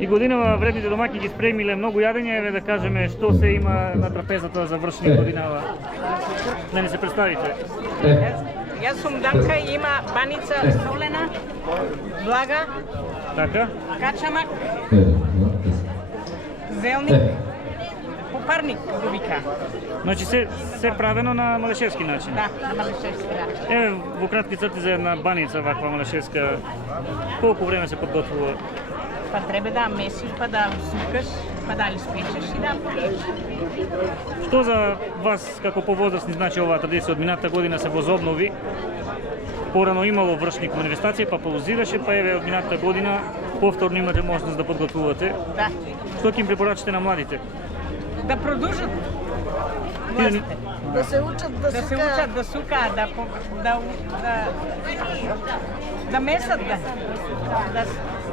И годинава вредните домаки ги спремиле многу јадење, еве да кажеме што се има на трапезата за вршник годинава. Да ни се представите. Јас сум Данка и има баница солена, блага, Така? качамак, зелник, попарник го вика. Значи се правено на малешевски начин. Да, на малешевски начин. Еве во кратки црти за една баница ваква малешевска. Колку време се подготвува? Па треба да месиш, па да сукаш, па да испечеш и да пориеш. Што за вас како повозрастни значи оваа традиција од минатата година се возобнови? Порано имало вршник манифестација, па паузираше, па еве од минатата година повторно имате можност да подготвувате. Да. Што ќе им препорачате на младите? Да продолжат младите. Да се учат Да се учат да сукаат, да месат, да.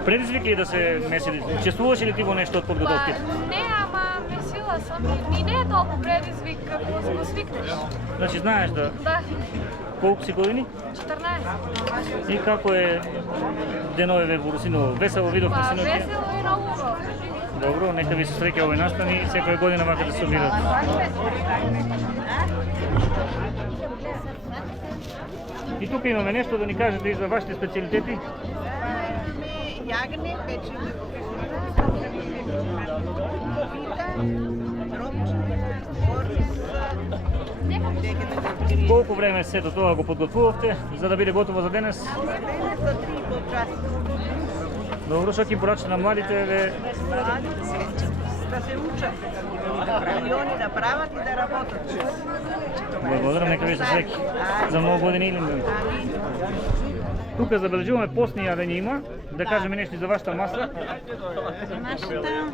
Предизвик ли да се месели? Учествуваше ли ти во нешто од подготовките? Не, ама месила сам и не е толку предизвик како го свикнеш. Значи знаеш да... Да, Колку си години? 14. И како е денове во Русиново? Весело видовте Па синоќа? весело и многу убаво. Добро, нека ви се среќа овој настан и секоја година вака да се обидат. И тука имаме нешто да ни кажете и за вашите специјалитети. Јагне, печени, Колку време се до тоа го подготвувавте за да биде готово за денес? за 3,5 часа. Добро, што ќе порачате на младите еве Да се учат. И они да прават и да работат. благодарам, нека ви се среќа за многу години или ден. Тука забележуваме постни јадења има, да кажеме нешто за вашата маса. Нашата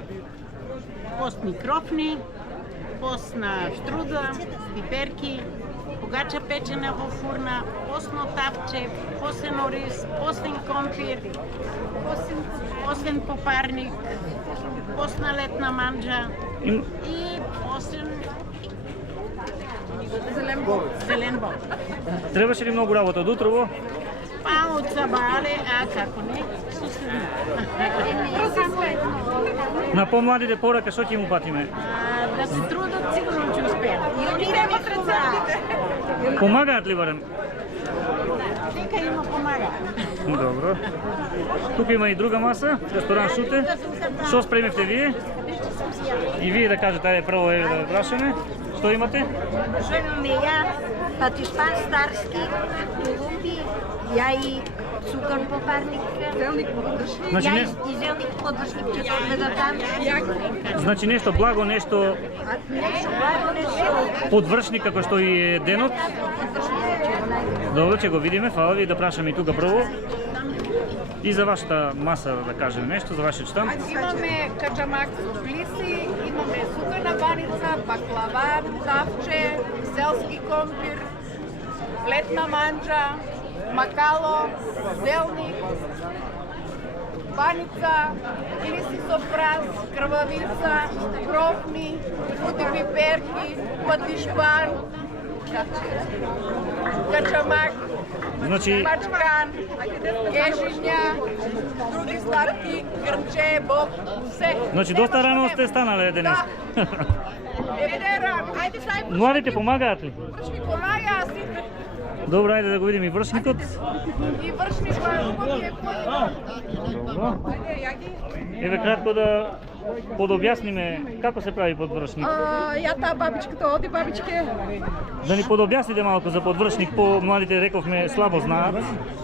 постни крофни, постна штрудла, пиперки, погача печена во фурна, постно тапче, постен ориз, постен компир, постен попарник, постна летна манџа и постен зелен боб. Требаше ли многу работа од утрово? Па од сабале, а како не, суследно. На помладите порака што ќе му патиме? Да се трудат, сигурно ќе успеат. И они немат рецептите. Помагаат ли барем? Нека има помага. Добро. Тука има и друга маса, ресторан Шуте. Што спремивте вие? И вие да кажете, ајде прво еве да прашаме. Што имате? Што имаме ја, патишпан старски, голумби, ја и цукан попарник, Значи, ја не... и зелник подвршник ќе се одведат там. значи нешто благо, нешто Нешто благо, нешто подвршник како што и е денот. Добро, ќе го видиме, фала ви да прашаме и тука прво. И за вашата маса да кажеме нешто, за вашиот штанд. Имаме качамак со плиси, имаме сукана баница, баклава, тапче, селски компир, летна манџа, макало, зелник, баница, плиси со прас, крвавица, крофни, фути пиперки, патишпан, качамак, Значи, мачкан, ешиња, други сладки, грче, боб, се. значи доста рано сте станале денес. Не рано. Ајде сај Младите помагаат ли? вршник помага, сите Добро, ајде да го видиме и вршникот. и вршник кој Добро. Ајде, ја ги. Еве кратко да подобјасниме како се прави подвршник. Ја таа бабичката оди, бабичке. Да ни подобјасните малку за подвршник, по младите рековме слабо знаат.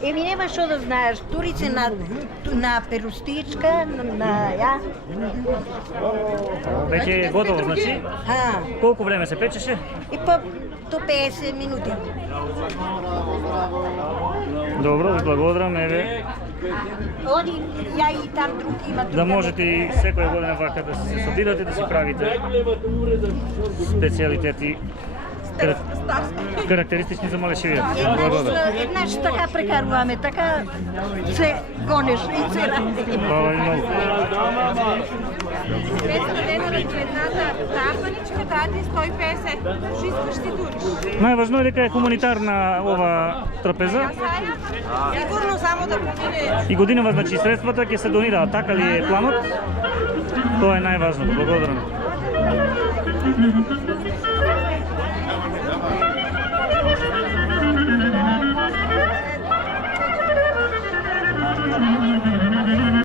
Еми нема што да знаеш, турице на перустичка, на ја. Веќе е готово, значи. Колку време се печеше? И па до 50 минути. Добро, ви благодарам, еве. Оди, ја и там друг има друг. Да можете и секоја година вака да се собирате, да си правите специјалитети. Ставски. Карактеристични за Малешевијата. Благодарам. Еднаш така прекаруваме, така се гониш и се ради. Хвала ви многу. 200 денара едната тарпаничка, дати 150. Шо искаш ти туриш? Најважно е дека е комунитарна ова трапеза Сигурно само да потире. и годинава, значи средствата ќе се донираат. Така ли е планот? Тоа е најважното. Благодарам.